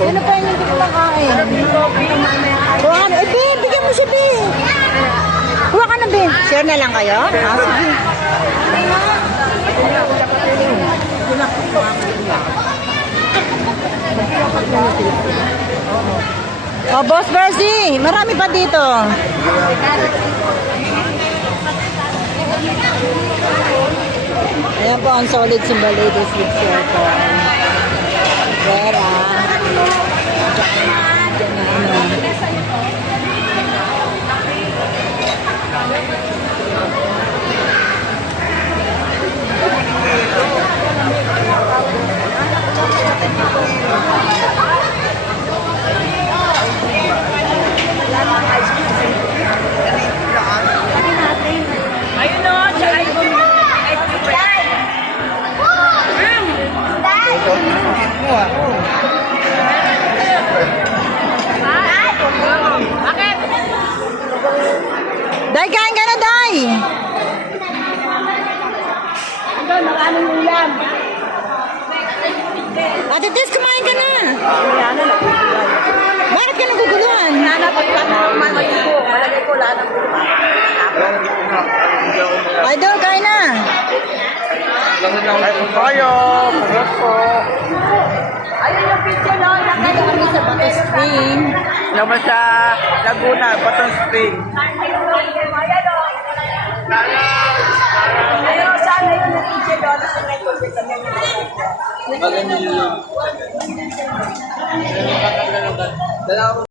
Sino pa yung hindi kumakain? Kuha ka. Eh, Ben, bigyan mo siya, Ben. Kuha ka na, Ben. Share na lang kayo? Ah, sige. Oh, Boss Bercy, marami pa dito. Ayan po ang solid Zumba ladies with circle. Vera. Ayun o, tsaka yung bakit? Day, kain ka na, Day! Ito, maraming ulam. Ate Tess, kumain ka na! Yan na, Bakit ka naguguluhan? pagka naman maligo, malagay ko lahat ng ulam. Idol, kain na! Ay, tayo! Congrats po! Ayun yung picture no, Dito kami sa Bato Spring. Naman sa Laguna, Batong Spring. Ayun, sana yun yung picture no, kasi may picture kami. Maganda yun.